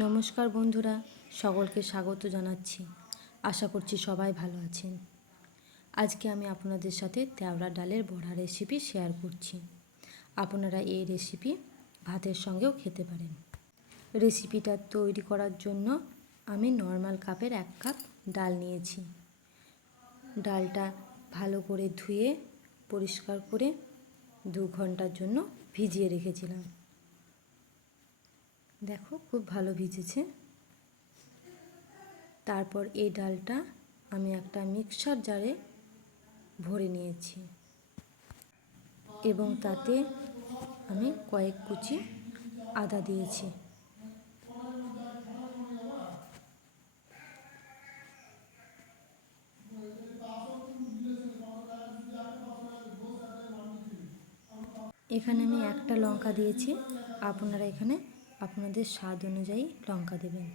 নমস্কার বন্ধুরা, সকলকে স্বাগত জানাচ্ছি। আশা করছি সবাই ভালো আছেন। আজকে আমি আপনাদের সাথে তেওড়া ডালের বড়া রেসিপি শেয়ার করছি। আপনারা এই রেসিপি ভাতের সঙ্গেও খেতে পারেন। রেসিপিটা তৈরি করার জন্য আমি নর্মাল কাপের 1 কাপ ডাল নিয়েছি। ডালটা ভালো করে ধুয়ে পরিষ্কার করে 2 ঘন্টার জন্য ভিজিয়ে রেখেছিলাম। দেখো, খুব ভালো ভিজেছে। তারপর এই ডালটা আমি একটা মিক্সার জারে ভরে নিয়েছি এবং তাতে আমি কয়েক কুচি আদা দিয়েছি। এখানে আমি একটা লঙ্কা দিয়েছি, আপনারা এখানে আপনাদের স্বাদ অনুযায়ী লঙ্কা দেবেন।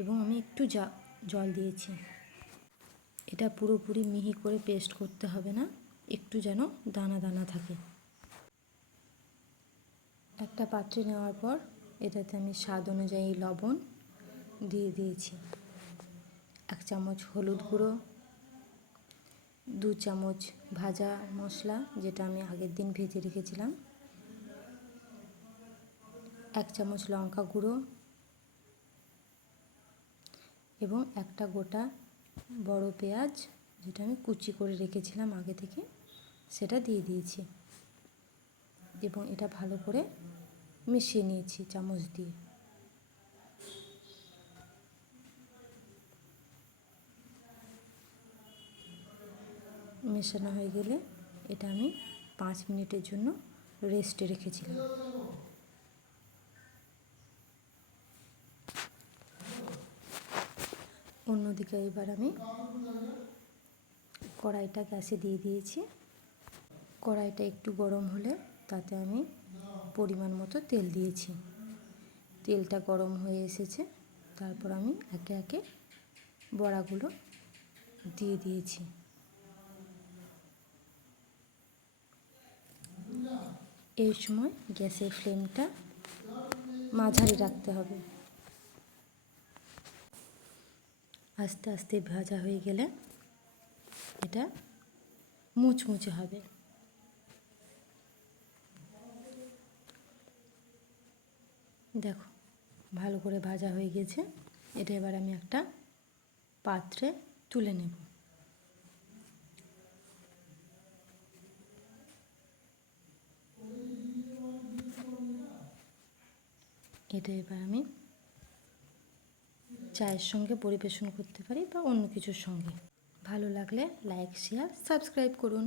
এবং আমি একটু জল দিয়েছি। এটা পুরোপুরি মিহি করে পেস্ট করতে হবে না, একটু যেন দানা দানা থাকে। একটা পাত্রে নেওয়ার পর এটাতে আমি স্বাদ অনুযায়ী লবণ দিয়ে দিয়েছি, 1 চামচ হলুদ গুঁড়ো, 2 চামচ ভাজা মশলা যেটা আমি আগের দিন ভেজে রেখেছিলাম, 1 চামচ লঙ্কা গুঁড়ো এবং একটা গোটা বড় পেঁয়াজ যেটা আমি কুচি করে রেখেছিলাম আগে থেকে, সেটা দিয়ে দিয়েছি এবং এটা ভালো করে মিশিয়ে নিয়েছি চামচ দিয়ে। মেশানো হয়ে গেলে এটা আমি 5 মিনিটের জন্য রেস্টে রেখেছিলাম। অন্যদিকে এবার আমি কড়াইটা গ্যাসে দিয়ে দিয়েছি। কড়াইটা একটু গরম হলে তাতে আমি পরিমাণ মতো তেল দিয়েছি। তেলটা গরম হয়ে এসেছে, তারপর আমি একে একে বড়াগুলো দিয়ে দিয়েছি। এই সময় গ্যাসের ফ্লেমটা মাঝারি রাখতে হবে। আস্তে আস্তে ভাজা হয়ে গেলে এটা মুচমুচে হবে। দেখো, ভালো করে ভাজা হয়ে গেছে। এটা এবার আমি একটা পাত্রে তুলে নেব। এটা এবার আমি চায়ের সঙ্গে পরিবেশন করতে পারি বা অন্য কিছুর সঙ্গে। ভালো লাগলে লাইক, শেয়ার, সাবস্ক্রাইব করুন।